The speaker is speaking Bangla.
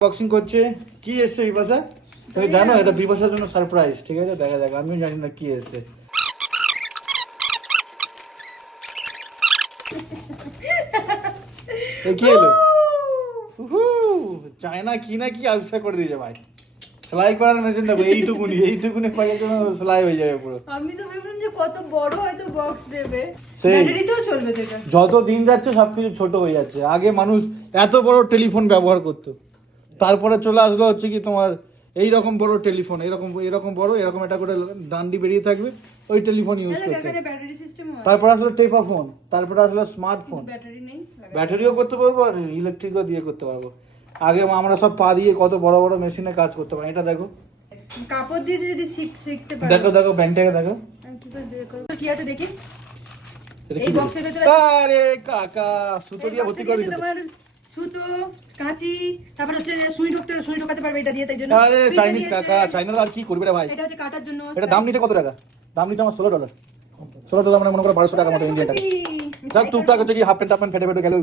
বক্সিং করছে কি এসছে বিপাশা তুমি জানো এটা বিপাশার জন্য সারপ্রাইজ ঠিক আছে দেখা যাক আমিও জানি না কি এসছে কি এলো চায়না কি না কি আবিষ্কার করে দিয়েছে ভাই সেলাই করার মেশিন দেখো এইটুকুনি পাইয়ে জন্য সেলাই হয়ে যাবে পুরো আমি তো ভাবলাম যে কত বড় হয়তো বক্স দেবে সেই। ব্যাটারিতেও চলবে এটা যত দিন যাচ্ছে সবকিছু ছোট হয়ে যাচ্ছে আগে মানুষ এত বড় টেলিফোন ব্যবহার করতো তারপরে চলে আসলো হচ্ছে কি তোমার এইরকম বড় টেলিফোন এরকম বড় এরকম একটা করে ডান্ডি বেরিয়ে থাকবে ওই টেলিফোন ইউজ করতে এখানে ব্যাটারি সিস্টেম আছে তারপর আসলো টেপা ফোন তারপরে আসলো স্মার্টফোন ব্যাটারি নেই ব্যাটারিও করতে পারবো আর ইলেকট্রিকও দিয়ে করতে পারবো আগে আমরা সব পা দিয়ে কত বড় বড় মেশিনে কাজ করতে পারি এটা দেখো কাপড় দিয়ে যদি শিখতে পারো দেখো ব্যাংকটাকে দেখো আমি কি করে যে করব কি আছে দেখি এটা এই কি বক্সের ভিতরে আরে কাকা সুতো দিয়ে ভর্তি করে দিতে তোমার সুতো কাঁচি তারপর হচ্ছে সুই ঢোকাতে পারবে এটা দিয়ে তাই জন্য আরে সুইটা চাইনিজ দিয়েছে। কাকা চাইনার আর কি করবে রে ভাই এটা হচ্ছে কাটার জন্য এটা দাম নিতে কত টাকা দাম নিতে আমার $16 $16 মানে মনে করো 1200 টাকা মতো ইন্ডিয়ান টাকা কাঁচি। যাক টুকটাক হচ্ছে কি হাফ প্যান্ট ফেটে গেলে